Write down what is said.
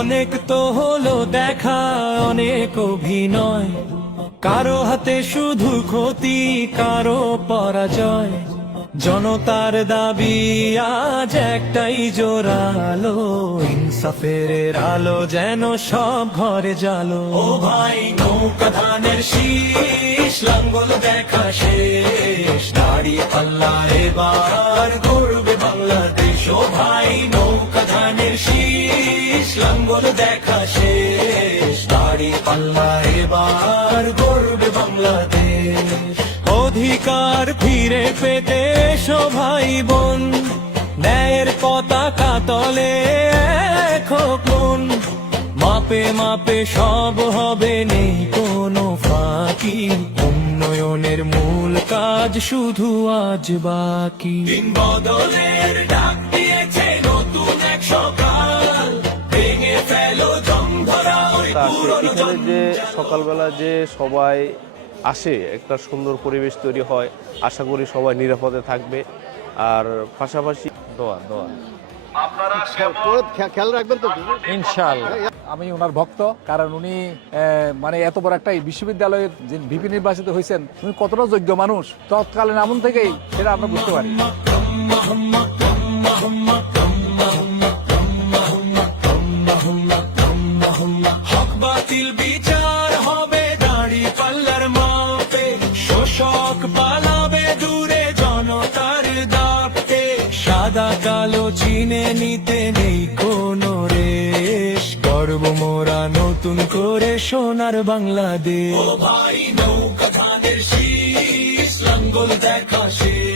অনেক তো হলো দেখা, অনেক অভিনয়, কারো হাতে শুধু ক্ষতি, কারো পরাজয়। জনতার দাবি আজ একটাই জোরালো, ইনসাফের আলো যেন সব ঘরে জালো। ও ভাই নৌকা ধানের শীষ, লাঙ্গল দেখা শেষ, দাঁড়িয়ে পাল্লা এবার গড়বে বাংলাদেশ। ও ভাই নৌকা ধানের শীষ, লাঙ্গল দেখা শেষ, দাঁড়িয়ে পাল্লা এবার গড়বে বাংলাদেশ। অধিকার ফিরে পেতে এসো ভাই বোন, ন্যায়ের পতাকা তলে এখন। মাপে মাপে সব হবে, নেই কোনো ফাঁকি, উন্নয়নের মূল কাজ শুধু আজ বাকি। দিন বদলের ডাক দিয়েছে নতুন এক সকাল, ভেঙে ফেলো জং ধরা ওই পুরনো। এখানে যে সকালবেলা যে সবাই আসে, একটা সুন্দর পরিবেশ তৈরি হয়। আশা করি সবাই নিরাপদে থাকবে। আর পাশাপাশি দোয়া খেয়াল রাখবেন তো ইনশাআল্লাহ। আমি ওনার ভক্ত, কারণ উনি মানে এত বড় একটা বিশ্ববিদ্যালয়ের যে ভিপি নির্বাচিত হয়েছেন, উনি কতটা যোগ্য মানুষ তৎকালীন আমল থেকেই, সেটা আমরা বুঝতে পারি। হক বাতিল বিচার হবে দাড়ি পাল্লার মাপে, শোষক পালাবে দূরে জনতার দাপটে। সাদা কালো চিনে নিতে নেই কোনো রেশ, গর্ব মোরা নতুন করে সোনার বাংলাদেশ। ও ভাই নৌকা ধানের শীষ, লাঙ্গল দেখা শেষ।